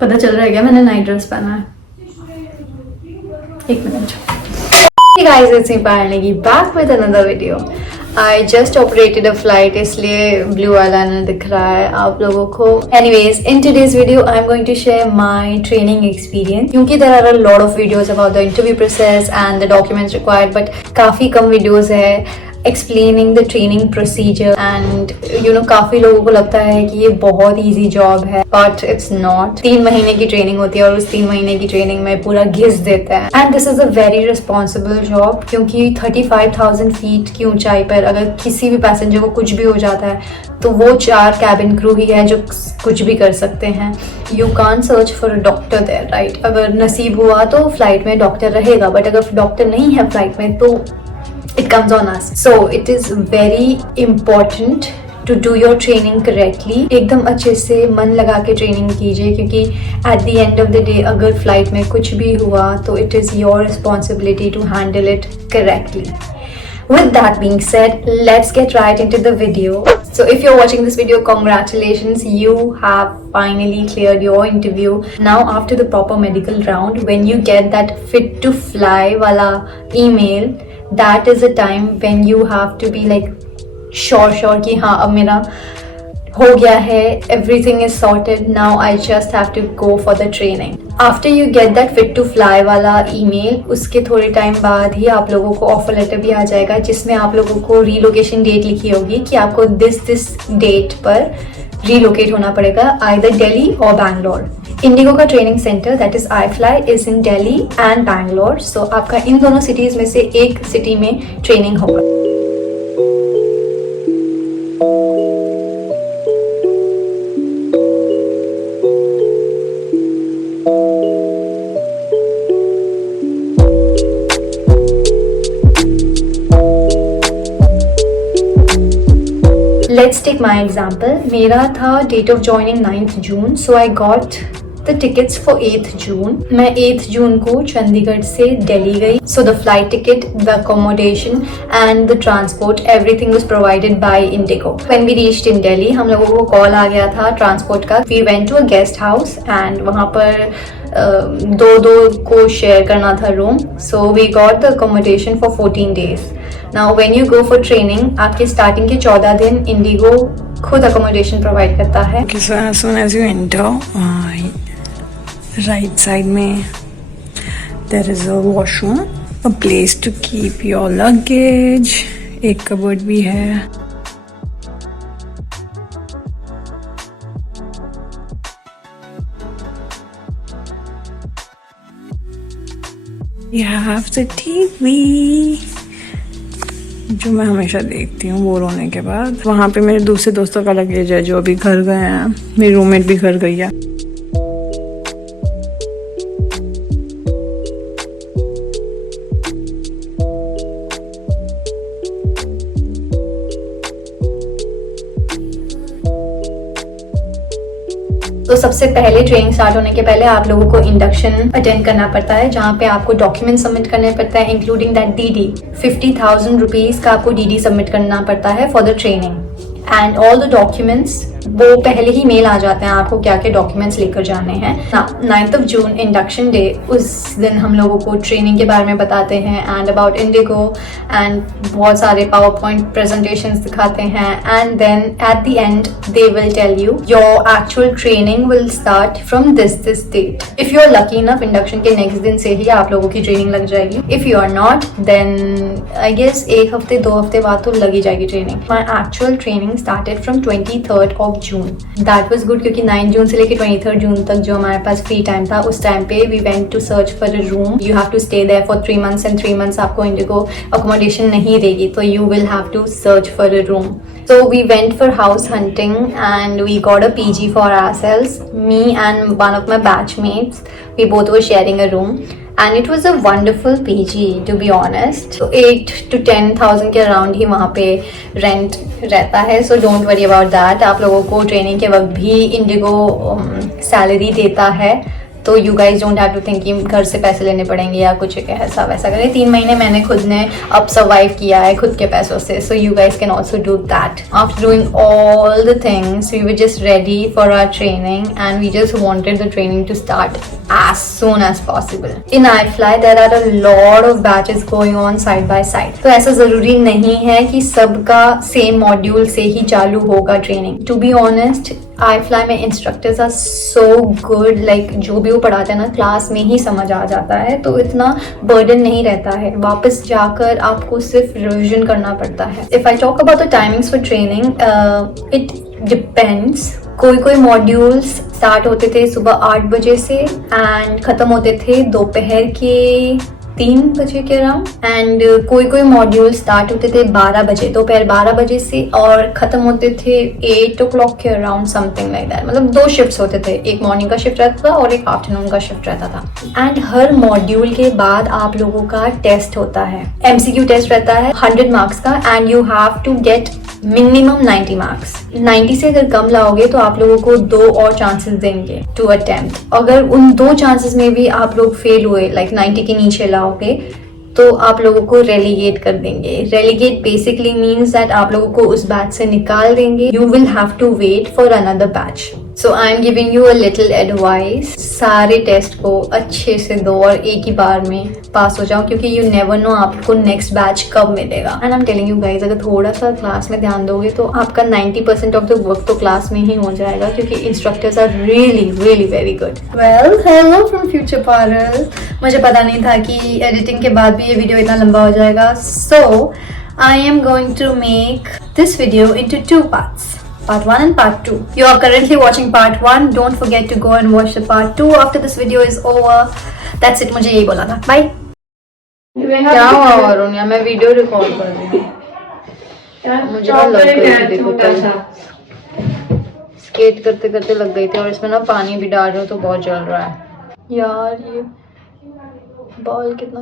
पता चल रहा है क्या मैंने नाइट ड्रेस पहना है? एक minute. Hey guys, it's me Parnagi back with another video. I just operated a flight, इसलिए blue eyeliner दिख रहा है आप लोगों को. Anyways, in today's video, I'm going to share my training experience. क्योंकि there are a lot of videos about the interview process and the documents required, but काफ़ी कम videos है explaining the training procedure and you know काफ़ी लोगों को लगता है कि ये बहुत easy job है, but it's not. 3 महीने की ट्रेनिंग होती है और उस 3 महीने की ट्रेनिंग में पूरा घिस देता है. And this is a very responsible job क्योंकि 35,000 फीट की ऊंचाई पर अगर किसी भी पैसेंजर को कुछ भी हो जाता है तो वो 4 कैबिन क्रू ही है जो कुछ भी कर सकते हैं. You can't search for a doctor there, right? अगर नसीब हुआ तो फ्लाइट में डॉक्टर रहेगा, बट अगर डॉक्टर नहीं है फ्लाइट में तो it comes on us. So it is very important to do your training correctly. एकदम अच्छे से मन लगा के ट्रेनिंग कीजिए क्योंकि at the end of the day अगर फ्लाइट में कुछ भी हुआ तो it is your responsibility to handle it correctly. With that being said, let's get right into the video. So if you're watching this video, congratulations, you have finally cleared your interview. Now after the proper medical round, when you get that fit to fly wala email, that is the time when you have to be like sure कि हाँ अब मेरा हो गया है, everything is sorted, now I just have to go for the training. After you get that fit to fly वाला email, उसके थोड़े टाइम बाद ही आप लोगों को ऑफर लेटर भी आ जाएगा जिसमें आप लोगों को रीलोकेशन डेट लिखी होगी कि आपको दिस डेट पर रीलोकेट होना पड़ेगा, either दिल्ली और बैंगलोर. इंडिगो का training centre that is iFly is in Delhi and Bangalore. So आपका इन दोनों सिटीज में से एक सिटी में ट्रेनिंग होगा. Let's take my example. मेरा था date of joining 9th June, so I got the tickets for 8th June. मैं 8th जून को चंडीगढ़ से दिल्ली गई. So the flight ticket, the accommodation and the transport, everything was provided by Indigo. When we reached in Delhi, हम लोगों को call आ गया था transport का. We went to a guest house and वहाँ पर दो को शेयर करना था room. So we got the accommodation for 14 days. Now when you go for training, आपके स्टार्टिंग के 14 दिन Indigo खुद accommodation प्रोवाइड करता है. So as soon as you enter, right side में there is a washroom, a place to keep your luggage, एक cupboard भी है. You have the TV जो मैं हमेशा देखती हूँ बोर होने के बाद. वहाँ पे मेरे दूसरे दोस्तों का लगेज है जो अभी घर गए हैं. मेरी रूममेट भी घर गई है. तो सबसे पहले ट्रेनिंग स्टार्ट होने के पहले आप लोगों को इंडक्शन अटेंड करना पड़ता है जहाँ पे आपको डॉक्यूमेंट सबमिट करने पड़ता है इंक्लूडिंग दैट डीडी. 50,000 रुपीज़ का आपको डीडी सबमिट करना पड़ता है for the training and all the documents वो पहले ही मेल आ जाते हैं आपको क्या क्या डॉक्यूमेंट्स लेकर जाने हैं. 9th of June induction day, उस दिन हम लोगों को ट्रेनिंग के बारे में बताते हैं एंड अबाउट इंडिगो एंड बहुत सारे पावर पॉइंट प्रेजेंटेशंस दिखाते हैं and then at the end they will tell you your actual training will start from this date. If you are lucky enough induction के नेक्स्ट दिन से ही आप लोगों की ट्रेनिंग लग जाएगी. If you are not then I guess 1 हफ्ते 2 हफ्ते बाद तो लगी जाएगी training. My actual training started from 23rd of June. That was good क्योंकि 9 जून से लेकर 23rd जून तक जो हमारे पास फ्री टाइम था उस टाइम पे we went to search for a room. You have to stay there for 3 months and 3 months आपको इंडिगो accommodation नहीं देगी तो you will have to search for a room. So we went for house hunting and we got a PG for ourselves. Me and one of my batchmates, we both were sharing a room. And it was a wonderful PG to be honest. So 8 to 10,000 के around ही वहाँ पे rent रहता है. So don't worry about that. आप लोगों को training के वक्त भी इंडिगो सैलरी देता है तो you guys don't have to think कि घर से पैसे लेने पड़ेंगे या कुछ ऐसा वैसा करें। 3 महीने मैंने खुद ने अब सर्वाइव किया है खुद के पैसों से, so you guys can also do that. After doing all the things we were just ready for our training and we just wanted the training to start as soon as possible. In iFly there are a lot of batches going on side by side. तो ऐसा जरूरी नहीं है कि सबका same module से ही चालू होगा training. To be honest iFly में instructors are so good, like जो भी वो पढ़ाते हैं ना क्लास में ही समझ आ जाता है, तो इतना बर्डन नहीं रहता है। वापस जाकर आपको सिर्फ रिविजन करना पड़ता है। If I talk about the timings for training, it depends. कोई मॉड्यूल्स स्टार्ट होते थे सुबह 8 बजे से एंड खत्म होते थे दोपहर के 3 बजे के अराउंड, एंड कोई मॉड्यूल स्टार्ट होते थे 12 बजे, दोपहर 12 बजे से, और खत्म होते थे 8 o'clock के अराउंड, समथिंग लाइक दैट। मतलब 2 शिफ्ट्स होते थे, एक मॉर्निंग का शिफ्ट रहता था और एक आफ्टरनून का शिफ्ट रहता था। एंड हर मॉड्यूल के बाद आप लोगों का टेस्ट होता है, MCQ टेस्ट रहता है 100 मार्क्स का, and you have to get minimum 90 marks. 90 से अगर कम लाओगे तो आप लोगों को 2 और चांसेस देंगे टू अटेम्प्ट। अगर उन 2 चांसेस में भी आप लोग फेल हुए, लाइक 90 के नीचे लाओगे, तो आप लोगों को रेलीगेट कर देंगे। रेलीगेट बेसिकली मीन्स दैट आप लोगों को उस बैच से निकाल देंगे। You will have to wait for another batch. So I am giving you a little advice, सारे टेस्ट को अच्छे से दो और एक ही बार में पास हो जाओ, क्योंकि यू नेवर नो आपको नेक्स्ट बैच कब मिलेगा। And I am telling you guys, अगर थोड़ा सा क्लास में ध्यान दोगे तो आपका 90% ऑफ द वर्क तो क्लास में ही हो जाएगा, क्योंकि instructors are really really very good. Well, hello from future Parul. मुझे पता नहीं था कि एडिटिंग के बाद भी ये वीडियो इतना लंबा हो जाएगा, so I am going to make this video into 2 parts. Part 1 and Part 2. You are currently watching Part 1. Don't forget to go and watch the Part 2 after this video is over. That's it. मुझे यही बोला था. Bye. क्या हुआ वरुण? मैं video record कर रही हूँ। मुझे ना लग गई थी, देखो स्केट करते करते लग गई थी, और इसमें ना पानी भी डाल रही हूँ तो बहुत जल रहा है यार। ये बॉल कितना